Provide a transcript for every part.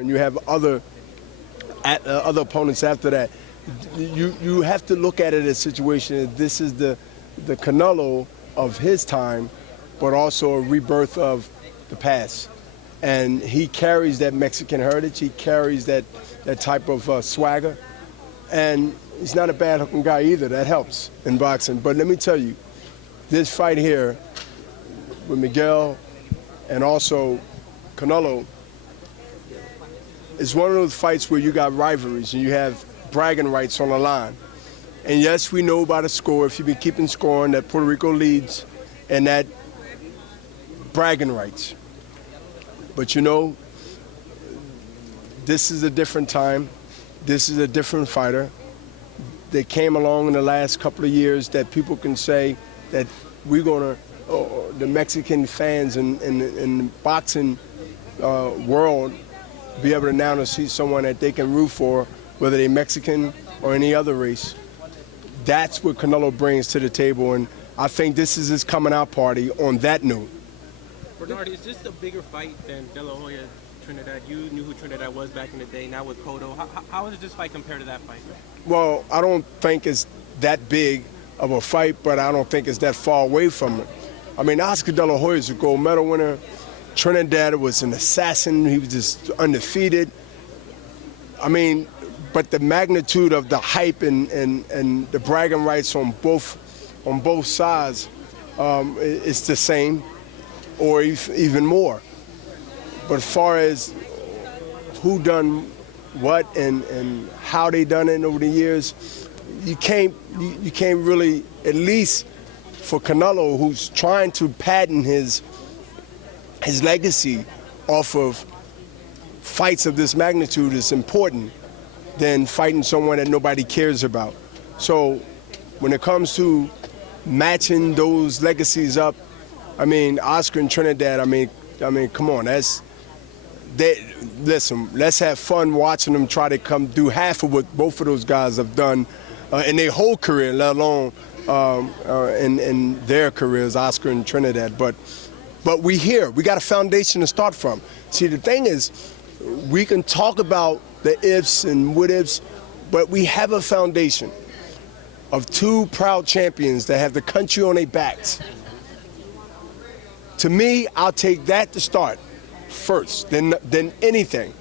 And you have other opponents after that. You have to look at it as a situation. This is the Canelo of his time, but also a rebirth of the past. And he carries that Mexican heritage. He carries that type of swagger. And he's not a bad looking guy either. That helps in boxing. But let me tell you, this fight here with Miguel and also Canelo is one of those fights where you got rivalries and you have bragging rights on the line. And yes, we know by the score, if you've been keeping scoring, that Puerto Rico leads and that bragging rights. But you know, this is a different time. This is a different fighter. They came along in the last couple of years that people can say that we're going to, the Mexican fans in the boxing world, be able to now see someone that they can root for, whether they're Mexican or any other race. That's what Canelo brings to the table, and I think this is his coming out party on that note. Bernard, is this a bigger fight than De La Hoya Trinidad? You knew who Trinidad was back in the day, now with Cotto. How does this fight compare to that fight? Well, I don't think it's that big of a fight, but I don't think it's that far away from it. I mean, Oscar De La Hoya is a gold medal winner. Trinidad was an assassin. He was just undefeated. I mean, but the magnitude of the hype and the bragging rights on both sides is the same, or even more. But as far as who done what and how they done it over the years, you can't really, at least for Canelo, who's trying to patent his legacy off of fights of this magnitude, is important than fighting someone that nobody cares about. So when it comes to matching those legacies up, I mean, Oscar and Trinidad, I mean, come on, listen, let's have fun watching them try to come do half of what both of those guys have done in their whole career, let alone in their careers, Oscar and Trinidad. But we here, we got a foundation to start from. See, the thing is, we can talk about the ifs and what ifs, but we have a foundation of two proud champions that have the country on their backs. To me, I'll take that to start first, than anything.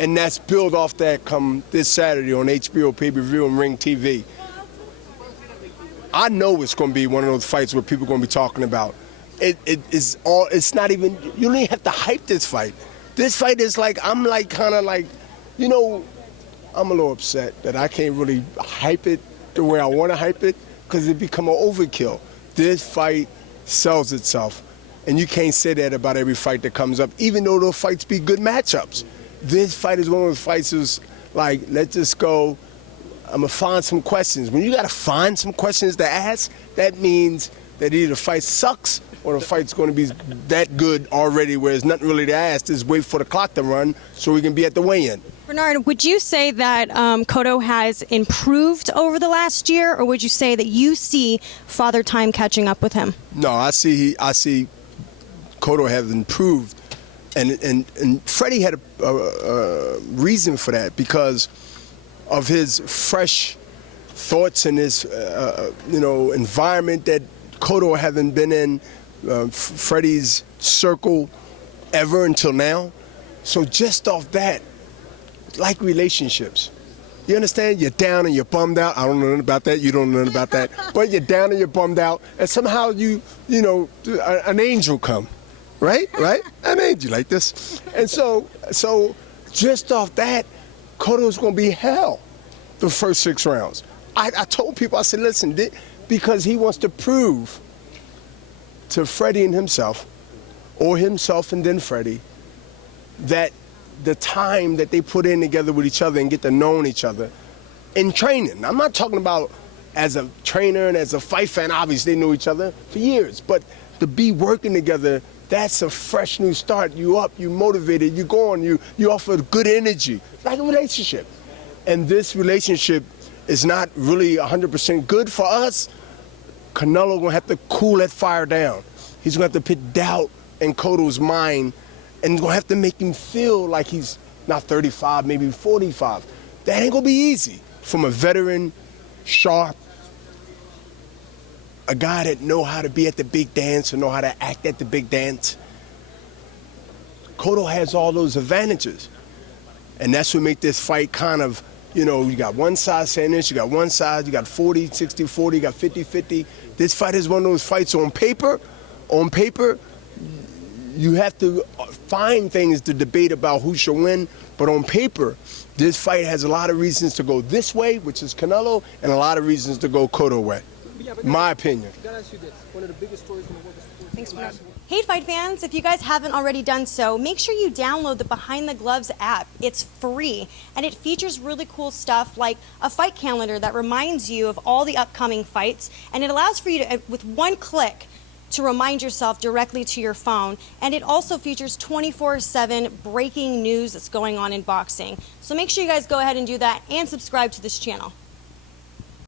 And that's build off that come this Saturday on HBO pay-per-view and Ring TV. I know it's going to be one of those fights where people are going to be talking about. It's not even, you don't even have to hype this fight. This fight is like, I'm like kind of like, you know, I'm a little upset that I can't really hype it the way I want to hype it because it become an overkill. This fight sells itself. And you can't say that about every fight that comes up, even though those fights be good matchups. This fight is one of those fights that's like, let's just go, I'm going to find some questions. When you got to find some questions to ask, that means that either the fight sucks or the fight's going to be that good already where there's nothing really to ask. Just wait for the clock to run so we can be at the weigh-in. Bernard, would you say that Cotto has improved over the last year, or would you say that you see Father Time catching up with him? No, I see Cotto have improved, and Freddie had a reason for that because of his fresh thoughts and his environment that Cotto haven't been in Freddie's circle ever until now. So just off that, like relationships. You understand? You're down and you're bummed out. I don't know nothing about that. You don't know nothing about that. But you're down and you're bummed out, and somehow an angel come. Right? An angel like this. And so just off that, Cotto's going to be hell the first 6 rounds. I told people, I said, listen, because he wants to prove to Freddie and himself, or himself and then Freddie, that the time that they put in together with each other and get to know each other in training. I'm not talking about as a trainer and as a fight fan. Obviously, they knew each other for years. But to be working together, that's a fresh new start. You up, you motivated, you go on, you offer good energy. It's like a relationship. And this relationship is not really 100% good for us. Canelo going to have to cool that fire down. He's going to have to put doubt in Cotto's mind, and going to have to make him feel like he's not 35, maybe 45. That ain't gonna be easy from a veteran, sharp, a guy that know how to be at the big dance and know how to act at the big dance. Cotto has all those advantages. And that's what make this fight kind of, you know, you got one side saying this, you got one side, you got 40, 60, 40, you got 50, 50. This fight is one of those fights on paper, you have to find things to debate about who should win, but on paper, this fight has a lot of reasons to go this way, which is Canelo, and a lot of reasons to go Cotto way. My opinion. I gotta ask you this. One of the biggest stories in the world of sports. Thanks, Bernard. Hey, fight fans, if you guys haven't already done so, make sure you download the Behind the Gloves app. It's free, and it features really cool stuff like a fight calendar that reminds you of all the upcoming fights, and it allows for you to, with one click, to remind yourself directly to your phone. And it also features 24/7 breaking news that's going on in boxing. So make sure you guys go ahead and do that and subscribe to this channel.